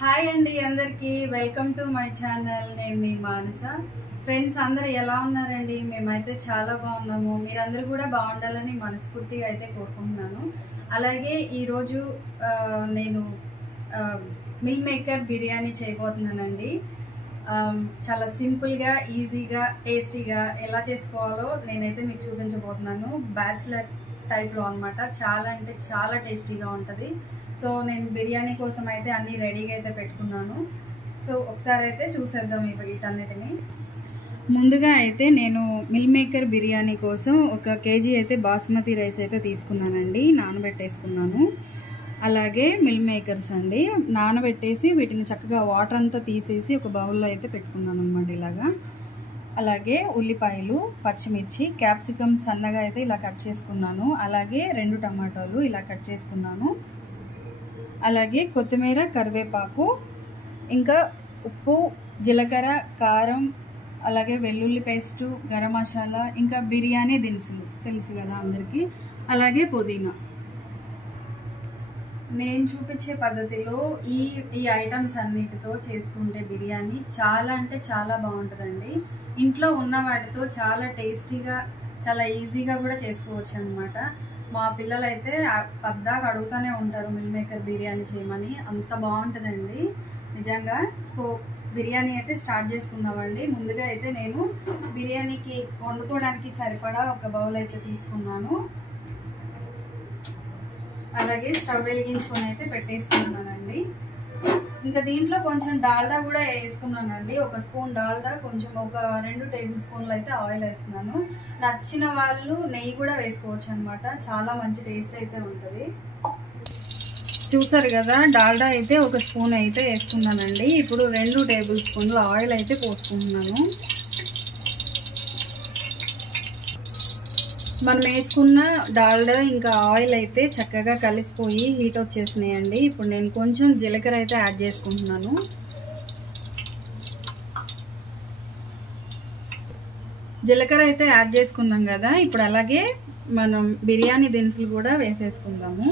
Hi అండి అందరికీ welcome to my channel. నేను మీ మానస. ఫ్రెండ్స్ అందరూ ఎలా ఉన్నారండి? మేమైతే చాలా బాగున్నాము. మీరందరూ కూడా బాగుండాలని మనస్ఫూర్తిగా అయితే కోరుకుంటున్నాను. అలాగే ఈరోజు నేను మిల్ మేకర్ బిర్యానీ చేయబోతున్నానండి. చాలా సింపుల్గా, ఈజీగా, టేస్టీగా ఎలా చేసుకోవాలో నేనైతే మీకు చూపించబోతున్నాను. బ్యాచిలర్ టైప్లో అనమాట. చాలా అంటే చాలా టేస్టీగా ఉంటుంది. సో నేను బిర్యానీ కోసం అయితే అన్నీ రెడీగా అయితే పెట్టుకున్నాను. సో ఒకసారి అయితే చూసేద్దాం వీటన్నిటిని. ముందుగా అయితే నేను మిల్ మేకర్ బిర్యానీ కోసం 1 kg అయితే బాస్మతి రైస్ అయితే తీసుకున్నానండి. నానబెట్టేసుకున్నాను. అలాగే మిల్ మేకర్స్ అండి నానబెట్టేసి వీటిని చక్కగా వాటర్ అంతా తీసేసి ఒక బౌల్లో అయితే పెట్టుకున్నాను అనమాట ఇలాగా. అలాగే ఉల్లిపాయలు, పచ్చిమిర్చి, క్యాప్సికమ్ సన్నగా అయితే ఇలా కట్ చేసుకున్నాను. అలాగే 2 టమాటాలు ఇలా కట్ చేసుకున్నాను. అలాగే కొత్తిమీర, కరివేపాకు, ఇంకా ఉప్పు, జీలకర్ర, కారం, అలాగే వెల్లుల్లి పేస్టు, గరం మసాలా, ఇంకా బిర్యానీ దినుసులు తెలుసు కదా అందరికీ. అలాగే పుదీనా. నేను చూపించే పద్ధతిలో ఈ ఐటమ్స్ అన్నిటితో చేసుకుంటే బిర్యానీ చాలా అంటే చాలా బాగుంటుందండి. ఇంట్లో ఉన్న వాటితో చాలా టేస్టీగా, చాలా ఈజీగా కూడా చేసుకోవచ్చు అనమాట. మా పిల్లలు అయితే పద్దాక అడుగుతూనే ఉంటారు మిల్ మేకర్ బిర్యానీ చేయమని. అంత బాగుంటుందండి నిజంగా. సో బిర్యానీ అయితే స్టార్ట్ చేసుకుందామండి. ముందుగా అయితే నేను బిర్యానీకి వండుకోవడానికి సరిపడా ఒక బౌల్ అయితే తీసుకున్నాను. అలాగే స్టవ్ వెలిగించుకొని అయితే పెట్టేసుకున్నానండి. ఇంకా దీంట్లో కొంచెం డాల్డా కూడా వేస్తున్నానండి. 1 స్పూన్ డాల్డా, కొంచెం ఒక 2 టేబుల్ స్పూన్లు అయితే ఆయిల్ వేస్తున్నాను. నచ్చిన వాళ్ళు నెయ్యి కూడా వేసుకోవచ్చు అనమాట. చాలా మంచి టేస్ట్ అయితే ఉంటుంది. చూసారు కదా, డాల్డా అయితే 1 స్పూన్ అయితే వేస్తున్నానండి. ఇప్పుడు 2 టేబుల్ స్పూన్లు ఆయిల్ అయితే పోసుకుంటున్నాను. మనం వేసుకున్న డాల్డా ఇంకా ఆయిల్ అయితే చక్కగా కలిసిపోయి హీట్ వచ్చేసినాయండి. ఇప్పుడు నేను కొంచెం జీలకర్ర అయితే యాడ్ చేసుకుంటున్నాను. జీలకర్ర అయితే యాడ్ చేసుకున్నాం కదా, ఇప్పుడు అలాగే మనం బిర్యానీ దినుసులు కూడా వేసేసుకుందాము.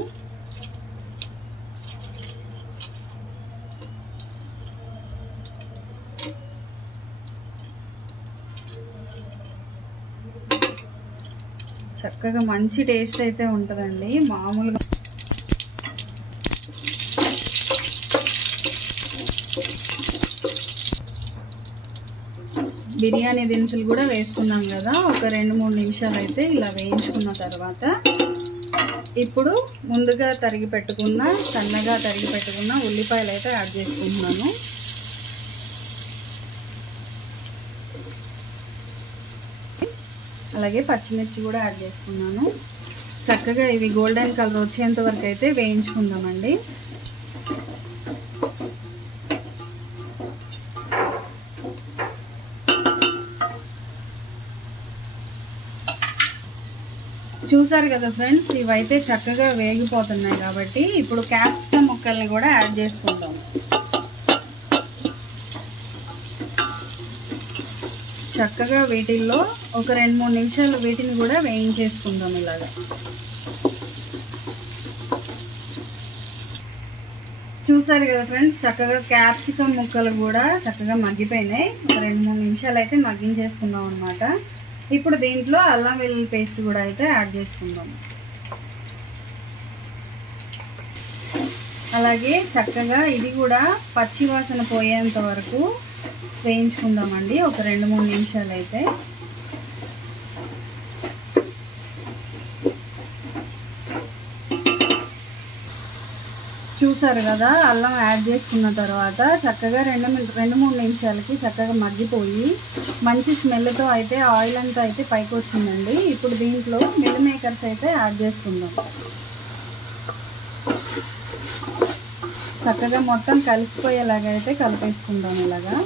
చక్కగా మంచి టేస్ట్ అయితే ఉంటుందండి. మామూలుగా బిర్యానీ దినుసులు కూడా వేసుకున్నాం కదా, ఒక 2-3 నిమిషాలు అయితే ఇలా వేయించుకున్న తర్వాత ఇప్పుడు ముందుగా సన్నగా తరిగి పెట్టుకున్న ఉల్లిపాయలు అయితే యాడ్ చేసుకుంటున్నాను. అలాగే పచ్చిమిర్చి కూడా యాడ్ చేసుకున్నాను. చక్కగా ఇవి గోల్డెన్ కలర్ వచ్చేంత వరకు అయితే వేయించుకుందామండి. చూసారు కదా ఫ్రెండ్స్, ఇవైతే చక్కగా వేగిపోతున్నాయి కాబట్టి ఇప్పుడు క్యాప్సికమ్ ముక్కల్ని కూడా యాడ్ చేసుకుందాం. చక్కగా వీటిల్లో ఒక 2-3 నిమిషాలు వీటిని కూడా వేయించేసుకుందాం ఇలాగా. చూసారు కదా ఫ్రెండ్స్, చక్కగా క్యాప్సికమ్ ముక్కలు కూడా చక్కగా మగ్గిపోయినాయి. ఒక 2-3 నిమిషాలు అయితే మగ్గించేసుకుందాం అనమాట. ఇప్పుడు దీంట్లో అల్లం వెల్లుల్లి పేస్ట్ కూడా అయితే యాడ్ చేసుకుందాం. అలాగే చక్కగా ఇది కూడా పచ్చి వాసన పోయేంత వరకు వేయించుకుందామండి, ఒక 2-3 నిమిషాలు అయితే. చూసారు కదా, అల్లం యాడ్ చేసుకున్న తర్వాత చక్కగా 2-3 నిమిషాలకి చక్కగా మగ్గిపోయి మంచి స్మెల్తో అయితే ఆయిల్ అంతా అయితే పైకి వచ్చిందండి. ఇప్పుడు దీంట్లో మిల్ మేకర్స్ అయితే యాడ్ చేసుకుందాం. చక్కగా మొత్తం కలిసిపోయేలాగా అయితే కలిపేసుకుందాం ఇలాగా.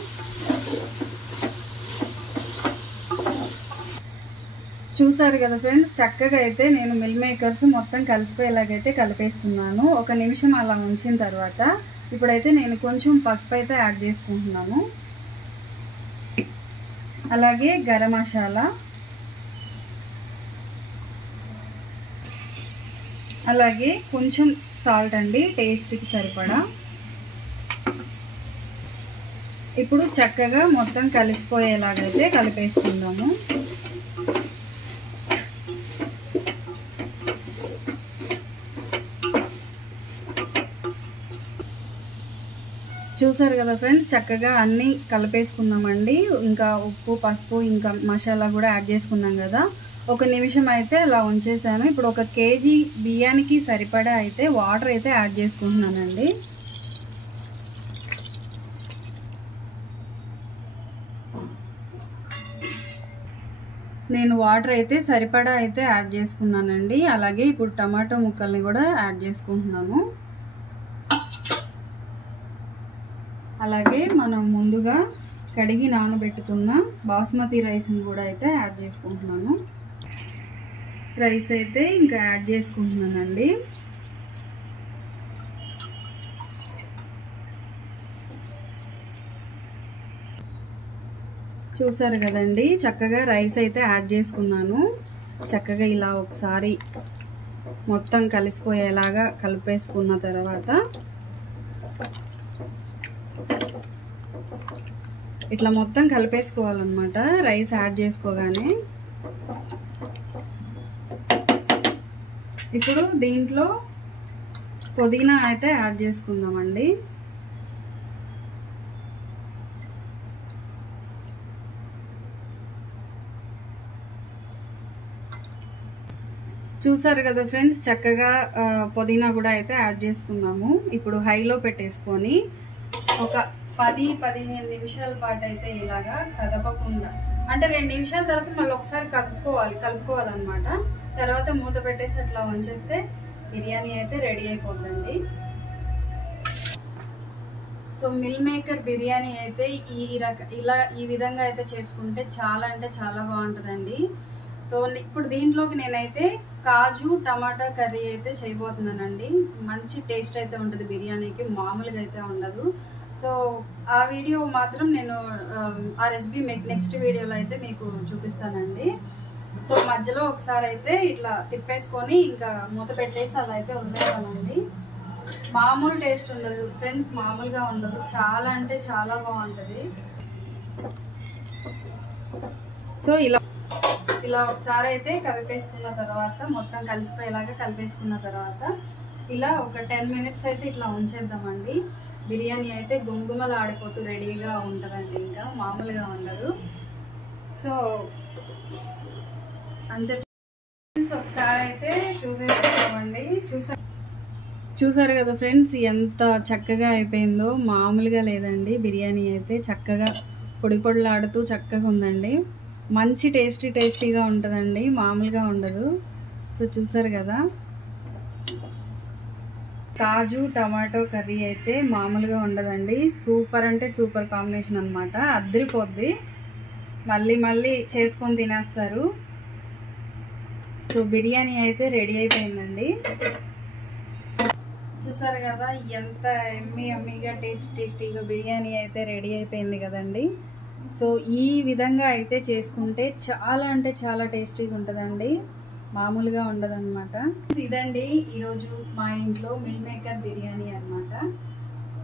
చూసారు కదా ఫ్రెండ్స్, చక్కగా అయితే నేను మిల్ మేకర్స్ మొత్తం కలిసిపోయేలాగైతే కలిపేస్తున్నాను. 1 నిమిషం అలా ఉంచిన తర్వాత ఇప్పుడైతే నేను కొంచెం పసుపు అయితే యాడ్ చేసుకుంటున్నాను. అలాగే గరం మసాలా, అలాగే కొంచెం సాల్ట్ అండి టేస్ట్కి సరిపడా. ఇప్పుడు చక్కగా మొత్తం కలిసిపోయేలాగైతే కలిపేసుకుందాము. చూసారు కదా ఫ్రెండ్స్, చక్కగా అన్నీ కలిపేసుకున్నామండి. ఇంకా ఉప్పు, పసుపు, ఇంకా మసాలా కూడా యాడ్ చేసుకున్నాం కదా. 1 నిమిషం అయితే అలా ఉంచేసాను. ఇప్పుడు 1 కేజీ బియ్యానికి సరిపడా అయితే వాటర్ అయితే యాడ్ చేసుకుంటున్నానండి. నేను వాటర్ అయితే సరిపడా అయితే యాడ్ చేసుకున్నానండి. అలాగే ఇప్పుడు టమాటో ముక్కల్ని కూడా యాడ్ చేసుకుంటున్నాను. అలాగే మనం ముందుగా కడిగి నానబెట్టుకున్న బాస్మతి రైస్ని కూడా అయితే యాడ్ చేసుకుంటున్నాను. రైస్ అయితే ఇంకా యాడ్ చేసుకుంటున్నానండి. చూసారు కదండి, చక్కగా రైస్ అయితే యాడ్ చేసుకున్నాను. చక్కగా ఇలా ఒకసారి మొత్తం కలిసిపోయేలాగా కలిపేసుకున్న తర్వాత ఇట్లా మొత్తం కలిపేసుకోవాలన్నమాట రైస్ యాడ్ చేసుకోగానే. ఇప్పుడు దీంట్లో పుదీనా అయితే యాడ్ చేసుకుందామండి. చూసారు కదా ఫ్రెండ్స్, చక్కగా పుదీనా కూడా అయితే యాడ్ చేసుకున్నాము. ఇప్పుడు హైలో పెట్టేసుకొని ఒక 10-15 నిమిషాల పాటు అయితే ఇలాగా కదపకుండా, అంటే 2 నిమిషాల తర్వాత మళ్ళీ ఒకసారి కలుపుకోవాలన్నమాట. తర్వాత మూత పెట్టేసి అట్లా ఉంచేస్తే బిర్యానీ అయితే రెడీ అయిపోతుందండి. సో మిల్ మేకర్ బిర్యానీ అయితే ఈ విధంగా అయితే చేసుకుంటే చాలా అంటే చాలా బాగుంటుందండి. సో ఇప్పుడు దీంట్లోకి నేనైతే కాజు టమాటా కర్రీ అయితే చేయబోతున్నానండి. మంచి టేస్ట్ అయితే ఉంటుంది బిర్యానీకి, మామూలుగా అయితే ఉండదు. సో ఆ వీడియో మాత్రం నేను ఆ రెసిపీ నెక్స్ట్ వీడియోలో అయితే మీకు చూపిస్తానండి. సో మధ్యలో ఒకసారి అయితే ఇట్లా తిప్పేసుకొని ఇంకా మూత పెట్టేసి అలా అయితే వదిలేస్తానండి. మామూలు టేస్ట్ ఉండదు ఫ్రెండ్స్, మామూలుగా ఉండదు, చాలా అంటే చాలా బాగుంటుంది. సో ఇలా ఒకసారి అయితే కలిపేసుకున్న తర్వాత, మొత్తం కలిసిపోయేలాగా కలిపేసుకున్న తర్వాత ఇలా ఒక 10 మినిట్స్ అయితే ఇట్లా ఉంచేద్దామండి. బిర్యానీ అయితే గుమగుమలు ఆడిపోతూ రెడీగా ఉంటుందండి, ఇంకా మామూలుగా ఉండదు. సో అంతే ఫ్రెండ్స్, ఒకసారి అయితే చూసేసుకోండి. చూసారు కదా ఫ్రెండ్స్, ఎంత చక్కగా అయిపోయిందో, మామూలుగా లేదండి. బిర్యానీ అయితే చక్కగా పొడి పొడిలాడుతూ చక్కగా ఉందండి. మంచి టేస్టీగా ఉంటుందండి, మామూలుగా ఉండదు. సో చూసారు కదా, కాజు టమాటో కర్రీ అయితే మామూలుగా ఉండదండి. సూపర్ అంటే సూపర్ కాంబినేషన్ అనమాట, అద్దరిపోద్ది. మళ్ళీ చేసుకొని తినేస్తారు. సో బిర్యానీ అయితే రెడీ అయిపోయిందండి. చూసారు కదా, ఎంత ఎమ్మీగా టేస్టీగా బిర్యానీ అయితే రెడీ అయిపోయింది కదండి. సో ఈ విధంగా అయితే చేసుకుంటే చాలా అంటే చాలా టేస్టీగా ఉంటుందండి, మామూలుగా ఉండదన్నమాట. ఇదండి ఈరోజు మా ఇంట్లో మిల్ మేకర్ బిర్యానీ అన్నమాట.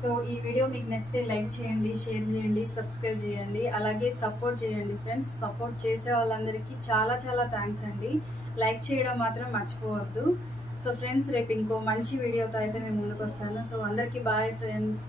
సో ఈ వీడియో మీకు నచ్చితే లైక్ చేయండి, షేర్ చేయండి, సబ్స్క్రైబ్ చేయండి, అలాగే సపోర్ట్ చేయండి ఫ్రెండ్స్. సపోర్ట్ చేసే వాళ్ళందరికీ చాలా చాలా థ్యాంక్స్ అండి. లైక్ చేయడం మాత్రం మర్చిపోవద్దు. సో ఫ్రెండ్స్, రేపు ఇంకో మంచి వీడియోతో అయితే మేము ముందుకు వస్తాను. సో అందరికీ బాయ్ ఫ్రెండ్స్.